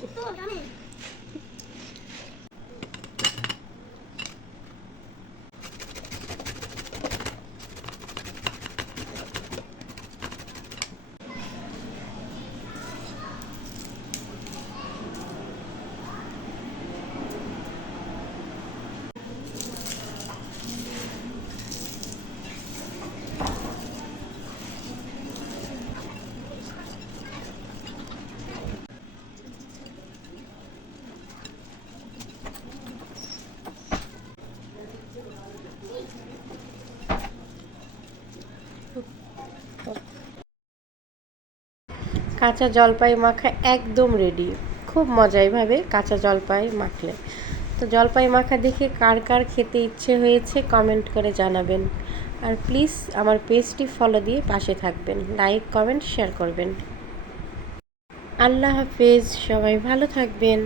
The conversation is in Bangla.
叔叔我找你 কাঁচা জলপাই মাখা একদম রেডি খুব মজা এইভাবে কাঁচা জলপাই মাখলে। তো জলপাই মাখা দেখে কার কার খেতে ইচ্ছে হয়েছে কমেন্ট করে জানাবেন। আর প্লিজ আমার পেজটি ফলো দিয়ে পাশে থাকবেন। লাইক কমেন্ট শেয়ার করবেন। আল্লাহ হাফেজ, সবাই ভালো থাকবেন।